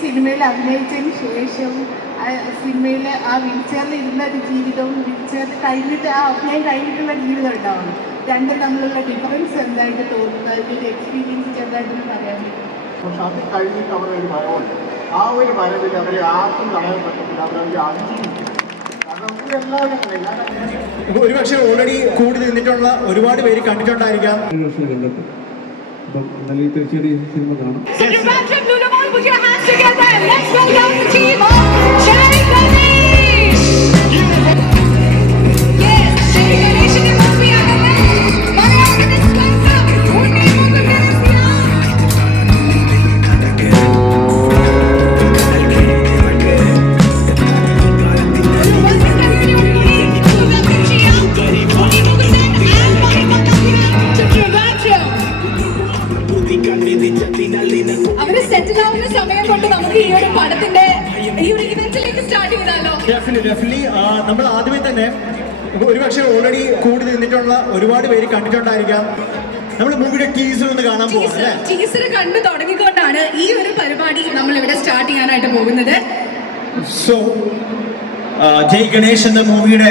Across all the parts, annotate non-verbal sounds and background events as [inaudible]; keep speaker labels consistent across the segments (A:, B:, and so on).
A: സിനിമയിൽ അഭിനയിച്ചതിന് ശേഷം ആ സിനിമയിൽ ആ വീൽചെയറിൽ ഇരുന്ന ഒരു ജീവിതവും വീൽചെയറിൽ കഴിഞ്ഞിട്ട് ആ അഭിനയം കഴിഞ്ഞിട്ടുള്ള ജീവിതം ഉണ്ടാവണം രണ്ടും തമ്മിലുള്ള ഡിഫറൻസ് എന്തായിട്ട് തോന്നുന്നത് അതിന്റെ ഒരു എക്സ്പീരിയൻസ് ചെറുതായിട്ടൊന്ന് പറയാൻ പറ്റും?
B: പക്ഷെ അത് കഴിഞ്ഞിട്ട് അവരുടെ ഒരു ഭയമുണ്ട് ആ ഒരു ഭയത്തിൽ അവരെ ആർക്കും തടയാൻ പറ്റത്തില്ല. അവരവർ അതിജീവിക്കും
C: ഒരുപക്ഷെ ഓൾറെഡി കൂടി നിന്നിട്ടുള്ള ഒരുപാട് പേര് കണ്ടിട്ടുണ്ടായിരിക്കാം.
D: അപ്പം എന്നാലും തീർച്ചയായിട്ടും ഈ സിനിമ കാണാം
C: നമ്മൾ മൂവിയുടെ ടീസർ ഒന്ന് കാണാൻ പോകുന്നത് അല്ലേ?
E: ടീച്ചർ കണ്ടു തുടങ്ങിക്കൊണ്ടാണ് ഈ ഒരു പരിപാടി നമ്മൾ ഇവിടെ സ്റ്റാർട്ട് ചെയ്യാനായിട്ട് പോകുന്നത്.
C: സോ ജയ് ഗണേഷ് എന്ന മൂവിയുടെ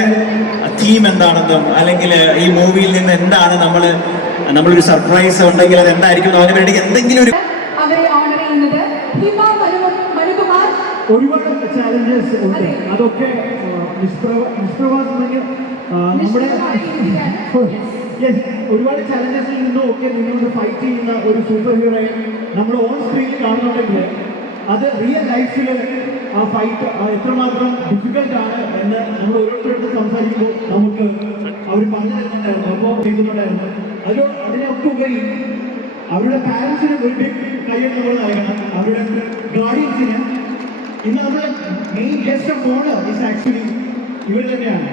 C: തീം എന്താണെന്നും അല്ലെങ്കിൽ ഈ മൂവിയിൽ നിന്ന് എന്താണ് നമ്മൾ നമ്മളൊരു സർപ്രൈസ് ഉണ്ടെങ്കിൽ അത് എന്തായിരിക്കും അവന് വേണ്ടി എന്തെങ്കിലും ഒരു
D: ഒരുപാട് ചാലഞ്ചസ് ഉണ്ട്. അതൊക്കെ നിഷ്പ്രവാസം നമ്മുടെ [laughs] ഒരുപാട് ചാലഞ്ചസിൽ നിന്നും ഒക്കെ നിന്നുകൊണ്ട് ഫൈറ്റ് ചെയ്യുന്ന ഒരു സൂപ്പർ ഹീറോയെ നമ്മൾ ഓൺ സ്ക്രീനിൽ കാണുന്നുണ്ടെങ്കിൽ അത് റിയൽ ലൈഫിൽ ആ ഫൈറ്റ് എത്രമാത്രം ഡിഫിക്കൽട്ട് ആണ് എന്ന് നമ്മൾ ഓരോരുത്തരോട് സംസാരിക്കുമ്പോൾ നമുക്ക് അവർ പറഞ്ഞു തരുന്നുണ്ടായിരുന്നു അപ്പോൾ ചെയ്തിട്ടുണ്ടായിരുന്നു. അതിലോ അതിനൊക്കെ ഉപരി അവരുടെ പാരൻസിന് വേണ്ടി നമ്മൾ നൽകണം അവരുടെ ഗാർഡിയൻസിന് ഇന്ന് നമ്മുടെ main guest of honour is actually ഇവർ തന്നെയാണ്.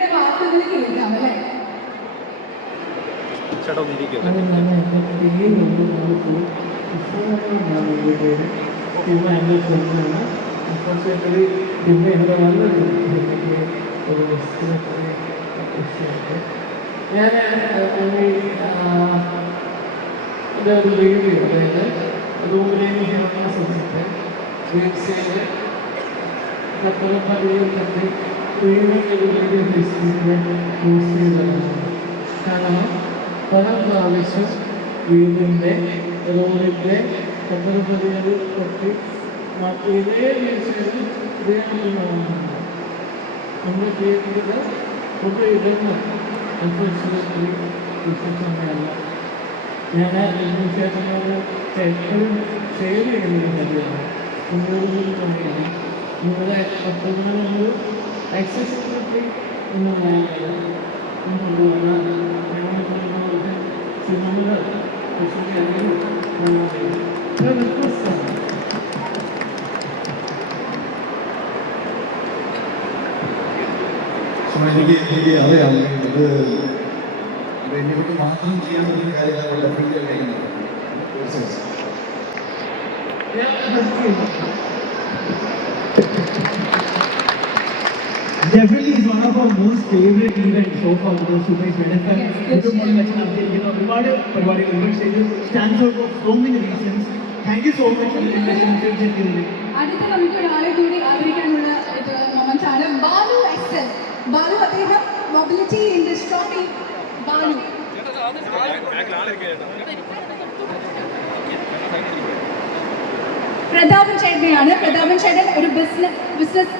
E: ഇവയുടെ വാർത്തകൾ കേൾക്കാം അല്ലേ?
F: ഞാൻ ഇതൊരു റിവ്യൂ അതായത് റൂമിലേക്ക് ചേർന്ന സമയത്ത് വീഴ്ചയിൽ പത്തൊമ്പത് പതിവ് തന്നെ വീണ്ടും ഒരു വീഡിയോ ഫേസ്ബുക്കിൽ പോസ്റ്റ് ചെയ്തതാണ് കാരണം പല പ്രാവശ്യം വീടിന്റെ റോഡിന്റെ പത്തൊമ്പത് പൊട്ടി ഇതേ വീഴ്ചയിൽ ഇതേ നമ്മൾ ഒക്കെ ഇടുന്നു അൺഫോർച്ചുനേറ്റ്ലി വിശ്വസമയല്ല ഞാൻ ചേട്ടനോട് എപ്പോഴും ഷെയർ ചെയ്യുന്നത് കാര്യമാണ് നിങ്ങളോട് നിങ്ങളുടെ പത്തൊമ്പത് ആക്സസിബിലിറ്റി എന്ന് പറയുന്നത് കൊണ്ടുവന്ന ഞങ്ങളെ കൊണ്ടുവന്ന സിനിമകൾ റിക്വസ്റ്റാണ്
B: എനിക്ക് എനിക്ക് അറിയാം ഇത് എന്നെക്കൊണ്ട് മാത്രം ചെയ്യാൻ പറ്റുന്ന കാര്യങ്ങൾ ഡെഫിനറ്റ്ലി കഴിയുന്നത്
D: Definitely is one of our most favorite events so far because Super is Wednesday. ഏറ്റവും വെച്ച് നടത്തിയിരിക്കുന്ന ഒരുപാട് പരിപാടികൾ ഒരു stage stands out for so many reasons thank you so much for
E: അടുത്ത നമുക്ക് ഒരാളെ കൂടി ആദരിക്കാനുള്ള ഇത് മൊമെന്റ് ആണ്. Balu S L. ബാലു അദ്ദേഹം മൊബിലിറ്റി ഇൻഡസ്ട്രി ബാലു. പ്രതാപൻ ചേട്ടനെയാണ്. പ്രതാപൻ ചേട്ടൻ ഒരു ബിസിനസ് ബിസിനസ്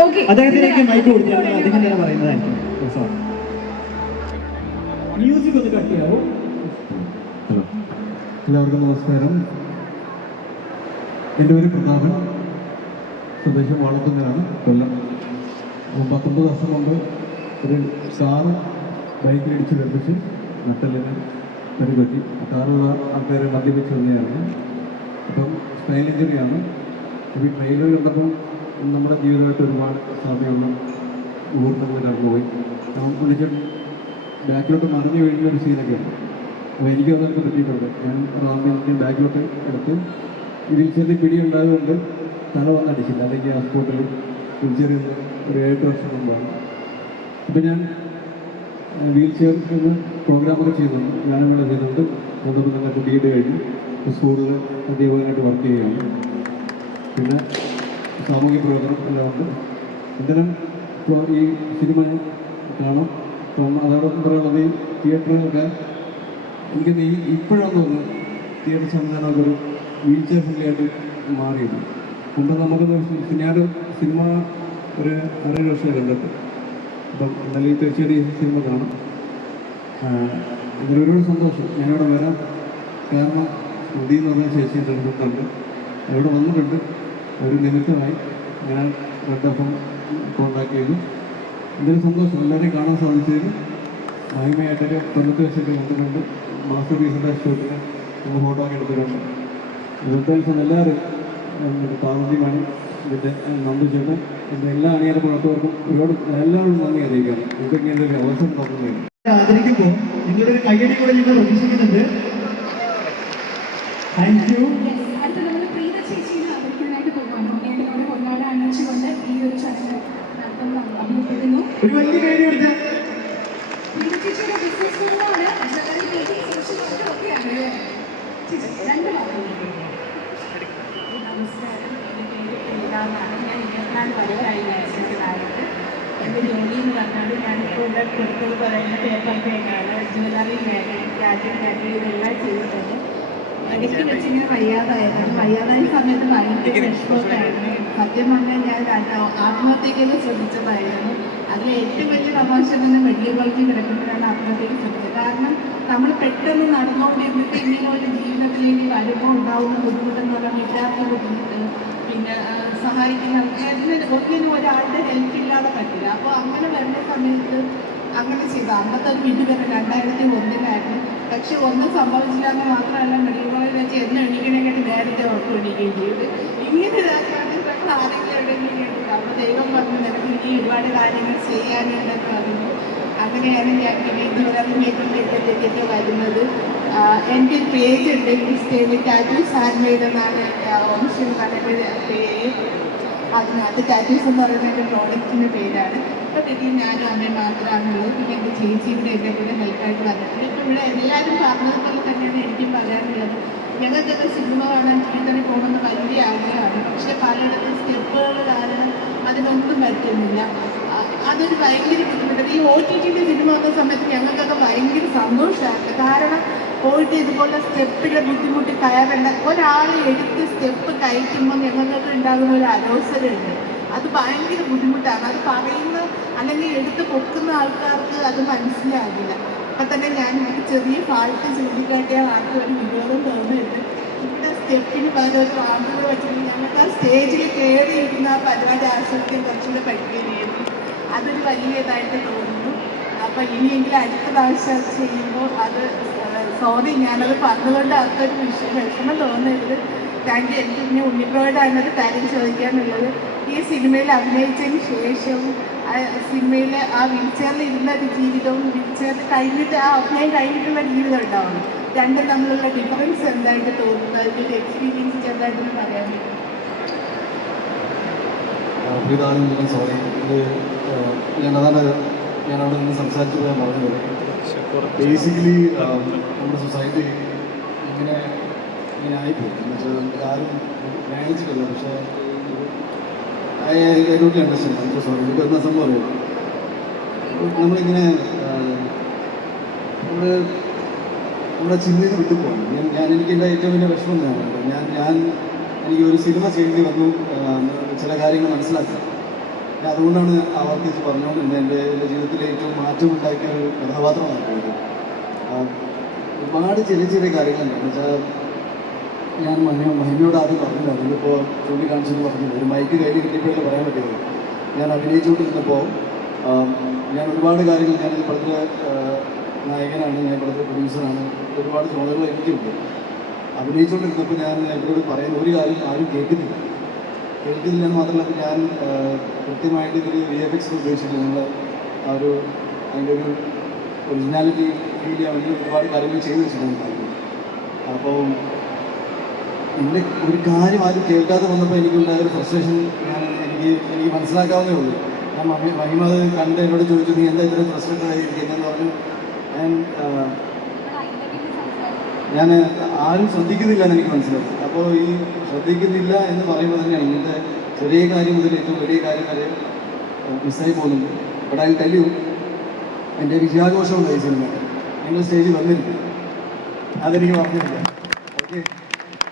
D: അദ്ദേഹത്തിലേക്ക് മൈക്ക് കൊടുത്തിട്ടുണ്ട് അദ്ദേഹം തന്നെ പറയുന്നതായിരിക്കും. മ്യൂസിക് ഒന്ന് കട്ട് ചെയ്യാവോ?
G: എല്ലാവർക്കും നമസ്കാരം. എന്റെ പേര് പ്രതാപൻ. സ്വദേശം വളർത്തുന്നതാണ് കൊല്ലം. പത്തൊമ്പത് വർഷം കൊണ്ട് ഒരു കാറ് ബൈക്കിലിടിച്ച് വെപ്പിച്ച് നട്ടലിന് പരിപറ്റി. കാറുള്ള ആൾക്കാരെ മദ്യപിച്ച് വന്നതാണ് അപ്പം സ്പൈൻ ഇഞ്ചുറിയാണ് ഈ ട്രെയിലർ കണ്ടപ്പം നമ്മുടെ ജീവിതമായിട്ട് ഒരുപാട് സമയമൊന്നും മുഹൂർത്തങ്ങൾ കടന്നുപോയി നമുക്ക് വിളിച്ച് ബാക്കിലോട്ട് മറിഞ്ഞു വീഴുന്ന ഒരു സീനൊക്കെ അപ്പോൾ എനിക്ക് അതൊക്കെ പറ്റിയിട്ടുണ്ട്. ഞാൻ റാമിന്റെ ബാക്കിലോട്ട് എടുത്ത്. ഇതിൽ ചെറിയ പിടി ഉണ്ടായതുകൊണ്ട് തല വന്നടിച്ചില്ല അല്ലെങ്കിൽ ആ സ്പോട്ടിൽ വീൽചെയറിൽ ഒരു ഏഴ് വർഷം മുമ്പാണ്. അപ്പോൾ ഞാൻ വീൽ ചെയർ നിന്ന് പ്രോഗ്രാമൊക്കെ ചെയ്യുന്നുണ്ട് ഞാനും ഇവിടെ ചെയ്യുന്നുണ്ട് അതോടൊപ്പം തന്നെ എഡ് കഴിഞ്ഞു. സ്കൂളിൽ അധ്യാപകനായിട്ട് വർക്ക് ചെയ്യുകയാണ്. പിന്നെ സാമൂഹ്യ പ്രവർത്തനം എല്ലാം ഉണ്ട്. എന്തിനും ഇപ്പോൾ ഈ സിനിമ കാണും. അപ്പം അതോടൊപ്പം പറയാനുള്ളത് ഈ തിയേറ്ററുകളൊക്കെ എനിക്ക് ഈ ഇപ്പോഴാണ് തോന്നുന്നത് തിയേറ്റർ സംവിധാനമൊക്കെ ഒരു ചെയർ ഫ്രണ്ട്ലി ആയിട്ട് മാറിയത് മുമ്പ് നമുക്കൊന്ന് പിന്നീട് സിനിമ ഒരു അറേഴ് വർഷം കണ്ടിട്ട്. അപ്പം എന്നാലും തീർച്ചയായിട്ടും ഈ സിനിമ കാണും. ഇതിൽ ഒരുപാട് സന്തോഷം. ഞാനിവിടെ വരാം. കാരണം സ്മൃതി എന്ന് പറഞ്ഞ ചേച്ചി എന്റെ അടുത്തുണ്ട് അവിടെ വന്നിട്ടുണ്ട്. ഒരു നിമിത്തമായി ഞാൻ രണ്ടപ്പം കോണ്ടാക്ട് ചെയ്തു. എന്തൊരു സന്തോഷം എല്ലാവരെയും കാണാൻ സാധിച്ചതിൽ മഹിമയായിട്ടൊക്കെ തൊണ്ണൂറ്റി വെച്ചിട്ട് വന്നിട്ടുണ്ട്. മാസ്റ്റർ പീസിന്റെ ഷൂട്ടിന് നമ്മൾ ഫോട്ടോ ഒക്കെ എടുത്തിട്ടുണ്ട്. ഇന്നത്തെ ദിവസം എല്ലാവരും പാർവതി മണി ഇതിന്റെ നന്ദു ചേട്ടൻ എന്റെ എല്ലാ അണിയറ പുറത്തുവർക്കും ഒരുപാട് എല്ലാവരും നന്ദി അറിയിക്കുകയാണ്. ഇതൊക്കെ എന്റെ ഒരു അവസരം തന്നതിന്.
D: ആദരിക്കുമ്പോൾ നിങ്ങളുടെ ഒരു കയ്യടി കൂടെ ഞങ്ങൾ പ്രതീക്ഷിക്കുന്നുണ്ട്. താങ്ക് യു
E: അല്ലേ ചേച്ചി രണ്ട് വാക്കുകൾ
A: നമസ്കാരം. എന്റെ പേര് പ്രീതാന്നാണ് ഞാൻ ഇരുപത്തിനാല് വർഷമായി ലൈസൻസിലായിട്ട് എന്റെ ജോലി എന്ന് പറഞ്ഞാൽ ഞാനിപ്പോൾ ഇവിടെ കൊടുത്തത് പറയുന്ന പേപ്പർ പേക്കാണ് ജ്വല്ലറി മേഖല രാജ്യം മേഖല ഇതെല്ലാം ചെയ്തിട്ടുണ്ട്. ഇടയ്ക്ക് വെച്ചിങ്ങനെ വയ്യാതായിരുന്നു വയ്യാതായ. സമയത്ത് ഭയങ്കര വിഷമമൊക്കെയായിരുന്നു. സത്യം പറഞ്ഞാൽ ഞാൻ രണ്ട് ആത്മഹത്യക്കൊക്കെ ശ്രമിച്ചതായിരുന്നു അതിൽ ഏറ്റവും വലിയ തമാശ തന്നെ മെഡിക്കൽ കോളേജിൽ കിടക്കുമ്പോഴാണ് ആത്മഹത്യക്ക് ശ്രമിച്ചത് കാരണം നമ്മൾ പെട്ടെന്ന് നടന്നുകൊണ്ടിരുന്നിട്ട് ഇങ്ങനെ ഒരു ജീവിതത്തിലേക്ക് വരുമ്പോൾ ഉണ്ടാവുന്ന ബുദ്ധിമുട്ടെന്ന് പറഞ്ഞാൽ വിദ്യാർത്ഥി ബുദ്ധിമുട്ട് പിന്നെ സഹായിക്കുന്ന ഒന്നിനും ഒരാളുടെ ഹെൽപ്പ് ഇല്ലാതെ പറ്റില്ല. അപ്പോൾ അങ്ങനെ വരുന്ന സമയത്ത് അങ്ങനെ ചെയ്തു. ഒരു വിധി വരെ രണ്ടായിരത്തി ഒന്നിലായിരുന്നു. പക്ഷെ ഒന്നും സംഭവിച്ചില്ല എന്ന് മാത്രമല്ല മെഡിക്കൽ കോളേജിൽ വെച്ച് എന്ന് എണീക്കണേക്കാട്ടി നേരത്തെ ഓർത്ത് എണീക്കുകയും ചെയ്തു. ഇങ്ങനെ ഇതാക്കുകയാണെങ്കിൽ പെട്ടെന്ന് ആരെങ്കിലും എവിടെയെങ്കിലും കേട്ടില്ല അപ്പോൾ ദൈവം പറഞ്ഞു നിനക്ക് ഇനി ഒരുപാട് കാര്യങ്ങൾ ചെയ്യാനുണ്ടെന്ന് പറഞ്ഞു. അങ്ങനെയാണ് ഞാൻ പിന്നെ ഇതുവരെ മേക്കിംഗ് വരുന്നത്. എന്റെ പേജ് ഉണ്ട് ഇൻസ്റ്റയിൽ ടാറ്റൂസ് എന്നാണ് മെയ്ഡ് എന്നാണ് പറഞ്ഞ പേര്. അതിനകത്ത് ടാറ്റൂസ് എന്ന് പറയുന്ന എന്റെ പ്രോഡക്റ്റിന്റെ പേരാണ്. ഇപ്പം തന്നെ ഞാനും അമ്മയും മാത്രമാണുള്ളത് പിന്നെ എന്റെ ചേച്ചി ഇവിടെ എന്റെ കൂടെ ഹെൽപ്പായിട്ട് വന്നിട്ടുണ്ട്. ഇപ്പം ഇവിടെ എല്ലാവരും പറഞ്ഞതുപോലെ തന്നെയാണ് എനിക്കും പറയാനുള്ളത്. ഞങ്ങൾക്കൊക്കെ സിനിമ കാണാൻ തിയേറ്ററിൽ പോകണമെന്ന് വലിയ ആഗ്രഹമാണ്. പക്ഷേ പലയിടത്തും സ്റ്റെപ്പുകൾ കാരണം അതിനൊന്നും പറ്റുന്നില്ല. അതൊരു ഭയങ്കര ബുദ്ധിമുട്ടാണ്. ഈ ഒ ടി ടിന്റെ സിനിമ വന്ന സമയത്ത് ഞങ്ങൾക്കൊക്കെ ഭയങ്കര സന്തോഷമായിരുന്നു. കാരണം പോയിട്ട് ഇതുപോലെ സ്റ്റെപ്പിന്റെ ബുദ്ധിമുട്ട് കയറേണ്ട ഒരാൾ എടുത്ത് സ്റ്റെപ്പ് കയറ്റുമ്പോൾ ഞങ്ങൾക്ക് ഉണ്ടാകുന്ന ഒരു അലോസരമുണ്ട് അത് ഭയങ്കര ബുദ്ധിമുട്ടാണ്. അത് പറയുന്ന അല്ലെങ്കിൽ എടുത്ത് പൊക്കുന്ന ആൾക്കാർക്ക് അത് മനസ്സിലാകില്ല. അപ്പം തന്നെ ഞാൻ ഒരു ചെറിയ ഫാൾട്ട് ചൂണ്ടിക്കാട്ടിയാൽ ആർക്കും ഒരു വിരോധം തോന്നുന്നുണ്ട്. ഇവിടെ സ്റ്റെപ്പിന് പകരം ഒരു ആണ്ടുകൾ വെച്ചിട്ട് ഞങ്ങൾക്ക് ആ സ്റ്റേജിൽ കയറി ഇരുന്ന ആ പരിപാടി ആസ്വദിക്കാൻ കുറച്ചുകൂടെ പഠിക്കുകയായിരുന്നു അതൊരു വലിയതായിട്ട് തോന്നുന്നു. അപ്പം ഇനിയെങ്കിലും അടുത്ത പ്രാവശ്യം ചെയ്യുമ്പോൾ അത് സോറി ഞാനത് പറഞ്ഞുകൊണ്ട് അത്തൊരു വിഷയം വിഷമം തോന്നരുത് താങ്ക് യു. എനിക്ക് ഇനി ഉണ്ണിപ്രോയോടാണ് ഒരു കാര്യം ചോദിക്കാനുള്ളത്. ഈ സിനിമയിൽ അഭിനയിച്ചതിന് ശേഷം ആ സിനിമയിൽ ആ വീൽചെയറിൽ ഇരുന്ന ഒരു ജീവിതവും വീൽചെയറിൽ കഴിഞ്ഞിട്ട് ആ അഭിനയം കഴിഞ്ഞിട്ടുള്ള ജീവിതം ഉണ്ടാവണം. രണ്ടും തമ്മിലുള്ള ഡിഫറൻസ് എന്തായിട്ട് തോന്നുന്നു? അതിന്റെ ഒരു എക്സ്പീരിയൻസ് ചെറുതായിട്ടൊന്ന് പറയാൻ പറ്റും
H: സോറി ഇത് ഞാൻ അതാണ് ഞാൻ അവിടെ നിന്ന് സംസാരിച്ചു പോയാൽ പറഞ്ഞത്. ബേസിക്കലി നമ്മുടെ സൊസൈറ്റി ഇങ്ങനെ ഇങ്ങനെ ആയിപ്പോയി. എന്ന് വെച്ചാൽ ആരും മാനേജില്ല പക്ഷേ ഐ ഐ അണ്ടർസ്റ്റാൻഡ് സോറി എനിക്ക് എന്നാ സംഭവം അറിയാം നമ്മളിങ്ങനെ നമ്മുടെ നമ്മുടെ ചിന്തയിൽ വിട്ടു പോകണം ഞാൻ ഞാൻ എനിക്ക് എന്റെ ഏറ്റവും വലിയ വിഷമം തന്നെയാണ് ഞാൻ ഞാൻ എനിക്ക് ഒരു സിനിമ ചെയ്യേണ്ടി വന്നു ചില കാര്യങ്ങൾ മനസ്സിലാക്കി ഞാൻ അതുകൊണ്ടാണ് ആവർത്തിച്ച് പറഞ്ഞുകൊണ്ടിരുന്നത്. എന്റെ എന്റെ ജീവിതത്തിലെ ഏറ്റവും മാറ്റമുണ്ടാക്കിയ ഒരു കഥാപാത്രമാണ്. ഒരുപാട് ചെറിയ ചെറിയ കാര്യങ്ങളുണ്ട് എന്ന് വെച്ചാൽ ഞാൻ മഹിമ മഹിമയോട് ആദ്യം പറഞ്ഞില്ല. നിങ്ങളിപ്പോൾ ചൂണ്ടിക്കാണിച്ചെന്ന് പറഞ്ഞില്ല. ഒരു മൈക്ക് കയ്യിൽ കിട്ടിയപ്പോഴല്ലേ പറയാൻ പറ്റിയത് ഞാൻ അഭിനയിച്ചുകൊണ്ടിരുന്നപ്പോൾ ഞാൻ ഒരുപാട് കാര്യങ്ങൾ ഞാൻ പടത്തിലെ നായകനാണ് ഞാൻ പടത്തിലെ പ്രൊഡ്യൂസറാണ് ഒരുപാട് ചുമതലകൾ എനിക്കുണ്ട്. അഭിനയിച്ചുകൊണ്ടിരുന്നപ്പോൾ ഞാൻ ഇവരോട് പറയുന്ന ഒരു കാര്യം ആരും കേൾക്കുന്നില്ല. കേൾക്കുന്നില്ല എന്ന് മാത്രമല്ല ഞാൻ കൃത്യമായിട്ട് ഇതിൽ വി എഫ് എക്സ് ഉപയോഗിച്ചിട്ട് നിങ്ങൾ ആ ഒരു അതിന്റെ ഒരു ഒറിജിനാലിറ്റി ഫീൽ ചെയ്യാൻ വേണ്ടി ഒരുപാട് കാര്യങ്ങൾ ചെയ്തു വെച്ചിട്ടുണ്ടായിരുന്നു അപ്പോൾ എന്റെ ഒരു കാര്യം ആരും കേൾക്കാതെ വന്നപ്പോൾ എനിക്കുണ്ടായ ഒരു ഫ്രസ്ട്രേഷൻ ഞാൻ എനിക്ക് എനിക്ക് മനസ്സിലാക്കാവുന്നേ ഉള്ളൂ. ഞാൻ മമ്മി മഹിമ കണ്ട് എന്നോട് ചോദിച്ചു നീ എന്താ ഇത്ര ഫ്രസ്ട്രേറ്റഡ് ആയിരിക്കുന്നതെന്ന് പറഞ്ഞു. ഞാൻ ഞാൻ ആരും ശ്രദ്ധിക്കുന്നില്ല എന്ന് എനിക്ക് മനസ്സിലായി. അപ്പോൾ ഈ ശ്രദ്ധിക്കുന്നില്ല എന്ന് പറയുമ്പോൾ തന്നെ ഇങ്ങനത്തെ ചെറിയ കാര്യം മുതൽ ഏറ്റവും വലിയ കാര്യം വരെ മിസ്സായി പോകുന്നുണ്ട്. ബട്ട് ഐ ടെൽ എന്റെ വിജയാഘോഷം ഉണ്ടായി സിനിമ നിങ്ങൾ സ്റ്റേജിൽ വന്നിരിക്കും അതെനിക്ക് ഓക്കെ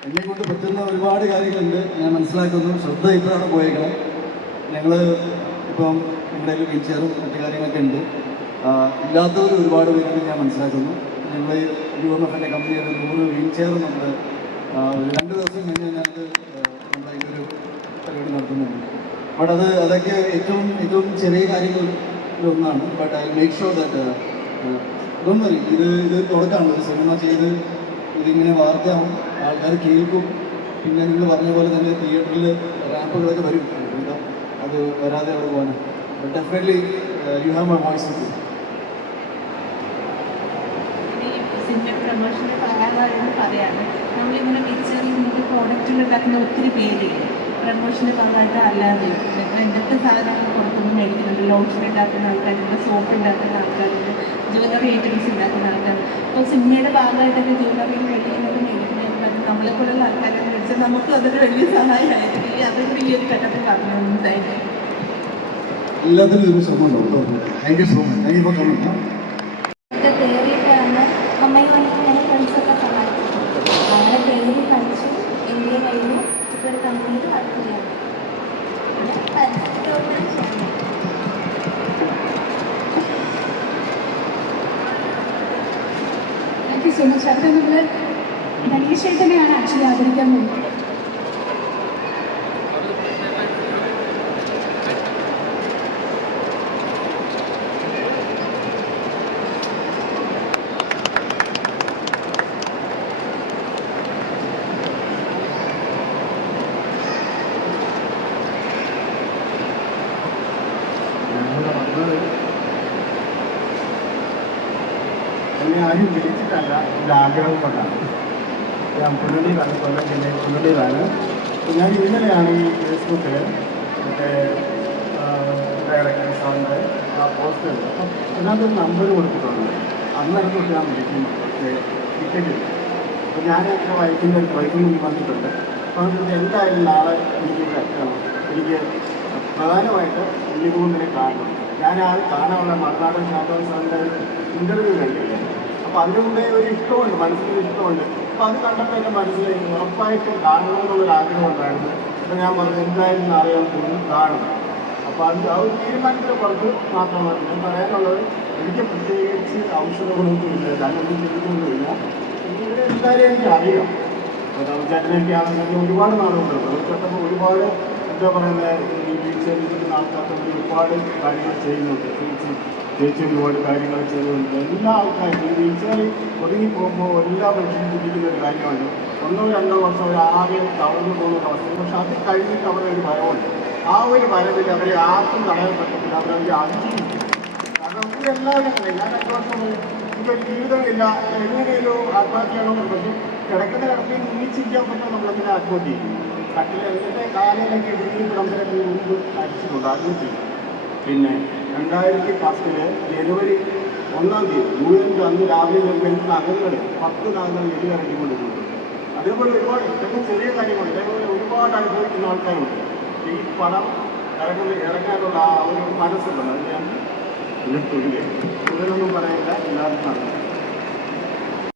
H: എന്നെ കൊണ്ട് പറ്റുന്ന ഒരുപാട് കാര്യങ്ങളുണ്ട്. ഞാൻ മനസ്സിലാക്കുന്നു. ശ്രദ്ധ ഇപ്പോഴാണ് പോയേക്കണം. ഞങ്ങൾ ഇപ്പം ഇവിടെ കയ്യിൽ വീൽ ചെയറും മറ്റു കാര്യങ്ങളൊക്കെ ഉണ്ട്. ഇല്ലാത്തവർ ഒരുപാട് പേരുണ്ട് ഞാൻ മനസ്സിലാക്കുന്നു. ഞങ്ങൾ യു എം എഫിന്റെ കമ്പനിയുടെ നൂറ് വീൽ ചെയർ നമ്മൾ രണ്ട് ദിവസം കഴിഞ്ഞ് അതിനകത്ത് നമ്മുടെ ഇതൊരു പരിപാടി നടത്തുന്നുണ്ട്. ബട്ട് അത് അതൊക്കെ ഏറ്റവും ഏറ്റവും ചെറിയ കാര്യങ്ങളിലൊന്നാണ് but I make sure that ഇതൊന്നും ഇത് ഇത് തുടക്കമാണ്. സിനിമ ചെയ്ത് ഇതിങ്ങനെ വാർത്തയാവും. ആൾക്കാർ കേൾക്കും. പിന്നെ നിങ്ങൾ പറഞ്ഞ പോലെ തന്നെ തിയേറ്ററിൽ റാമ്പുകളൊക്കെ വരും. എന്താ അത് വരാതെ അവിടെ പോകാനും definitely you have my voice
A: ഉണ്ടാക്കുന്ന ഒത്തിരി പേരില്ല പ്രൊമോഷന്റെ ഭാഗമായിട്ട് അല്ലാതെ എന്തൊക്കെ സാധനങ്ങൾ പുറത്തുനിന്ന് മേടിക്കുന്നുണ്ട് ലോഷൻ ഉണ്ടാക്കുന്ന ആൾക്കാരുണ്ട് സോപ്പ് ഉണ്ടാക്കുന്ന ആൾക്കാരുണ്ട് ജ്വല്ലറി ഐറ്റംസ് ഉണ്ടാക്കുന്ന ആൾക്കാർ അപ്പോൾ സിനിമയുടെ ഭാഗമായിട്ടൊക്കെ ജ്വല്ലറിയിൽ മേടിക്കുന്നത് മേടിക്കുന്നത് നമ്മളെ പോലുള്ള ആൾക്കാരെ മേടിച്ചാൽ നമുക്ക് അതൊരു വലിയ സഹായമായിരിക്കും. ഈ അതൊരു വലിയൊരു ഘട്ടത്തിൽ പറഞ്ഞു യു
H: എല്ലാത്തിനും ഒരു you so much thank you for coming
I: ഒക്കെ കയറിയിട്ടാണ് അമ്മയും എനിക്ക് ഞാൻ ഫ്രണ്ട്സൊക്കെ സഹായിച്ചു അങ്ങനെ കയറി കളിച്ചു എന്റെ കഴിഞ്ഞു ഇപ്പോൾ ഒരു കമ്പനിയിൽ വർക്ക് ചെയ്യാം പിന്നെ പരിസ്ഥിതിയോട് ചെയ്യാം
E: താങ്ക് യു സോ മച്ച് അടുത്ത നമ്മൾ ധനീഷേട്ടനെയാണ് ആക്ച്വലി ആദരിക്കാൻ
B: വേണ്ടി. ആരും വിളിച്ചിട്ടല്ല എന്റെ ആഗ്രഹം കൊണ്ടാണ്. ഞാൻ പുനലൂരാണ് കൊല്ലം ജില്ലയിൽ പുനലൂരാണ് ഞാൻ ഇന്നലെയാണ് ഈ ഫേസ്ബുക്കിൽ മറ്റേ ഡയറക്ടർ സാറിന്റെ ആ പോസ്റ്റ് അപ്പോൾ അപ്പം അതിനകത്തൊരു നമ്പർ കൊടുത്തിട്ടുണ്ട്. അന്നേരം തൊട്ട് ഞാൻ വിളിക്കുന്നു പക്ഷേ ടിക്കറ്റ് ഇല്ല. അപ്പോൾ ഞാൻ എന്റെ വൈഫിന്റെ വൈഫിന് വന്നിട്ടുണ്ട് അതുകൊണ്ട് എന്തായാലും നാളെ എനിക്ക് ഇവിടെ എനിക്ക് പ്രധാനമായിട്ട് ഉണ്ണികൂന്നിനെ കാണണം. ഞാൻ ആ കാണാനുള്ള മറുനാടൻ ഷാജോൻ സാറിന്റെ ഇന്റർവ്യൂ കണ്ടില്ലേ അപ്പോൾ അതിനുമുമ്പേ ഒരു ഇഷ്ടമുണ്ട് മനസ്സിൽ ഇഷ്ടമുണ്ട്. അപ്പോൾ അത് കണ്ടപ്പോൾ എന്റെ മനസ്സിൽ ഉറപ്പായിട്ട് ഒരു ആഗ്രഹം ഉണ്ടായിരുന്നു. അപ്പോൾ ഞാൻ പറഞ്ഞു എന്തായാലും അറിയാൻ പോകുന്നു കാണും. കാണണം അപ്പോൾ അത് ആ ഒരു തീരുമാനത്തിൽ പുറത്ത് മാത്രമാണ് ഞാൻ പറയാനുള്ളത്. എനിക്ക് പ്രത്യേകിച്ച് ഔഷധങ്ങളൊന്നും ഇല്ല ഞാനൊന്നും ചെയ്തൊന്നുമില്ല ഇവിടെ എന്തായാലും എനിക്ക് അറിയാം. ചേട്ടനൊക്കെ ആണെങ്കിൽ ഒരുപാട് നാളുണ്ട്. ചേട്ടൻ ഒരുപാട് എന്താ പറയുന്നത് ഈ വീഴ്ചയിൽ ആൾക്കാർക്ക് വേണ്ടി ഒരുപാട് കാര്യങ്ങൾ ചെയ്യുന്നുണ്ട്. ചേച്ചി ഒരുപാട് കാര്യങ്ങൾ ചെയ്യുന്നുണ്ട് എല്ലാ ആൾക്കാരും ഈ വീഴ്ചയിൽ ഒതുങ്ങി പോകുമ്പോൾ എല്ലാ മനുഷ്യരും ചിന്തിക്കുന്ന ഒരു കാര്യമാണ്. ഒന്നോ രണ്ടോ വർഷം ഒരു ആകെ തളർന്നു പോകുന്ന അവസ്ഥ പക്ഷെ അത് കഴിഞ്ഞിട്ട് അവരുടെ ഒരു ഭയമുണ്ട്. ആ ഒരു ഭയത്തിൽ അവരെ ആർക്കും തടയാൻ പറ്റത്തില്ല. അവരവർ അതിജീവിക്കും കാരണം അല്ല ഞാൻ രണ്ടു വർഷം എനിക്കൊരു ജീവിതമില്ല എങ്ങനെയും ആത്മഹത്യയാണോ പക്ഷേ കിടക്കുന്ന കിടപ്പിൽ നീച്ചിരിക്കാൻ പറ്റുമോ നമ്മളെങ്ങനെ ആത്മഹത്യ ചെയ്യും എന്റെ കാലയിലൊക്കെ ഇടുങ്ങി കിടമ്പിലൊക്കെ മുമ്പ് അടിച്ചിട്ടുണ്ട് ആത്മഹത്യ ചെയ്യും. പിന്നെ രണ്ടായിരത്തി പത്തിൽ ജനുവരി ഒന്നാം തീയതി യു എൻ അന്ന് രാവിലെ നിർമ്മിച്ച അംഗങ്ങൾ പത്ത് നാളുകൾ എലിയിറങ്ങിക്കൊണ്ടിരുന്നത് അതേപോലെ ഒരുപാട് ഇതൊക്കെ ചെറിയ കാര്യങ്ങളുണ്ട് അതേപോലെ ഒരുപാട് അനുഭവിക്കുന്ന ആൾക്കാരുണ്ട്. ഈ പണം ഇറങ്ങുന്ന ഇറങ്ങാനുള്ള ആ ഒരു മനസ്സുണ്ടല്ലോ അത് ഞാൻ കൂടുതലൊന്നും പറയില്ല എല്ലാവർക്കും അറിയാം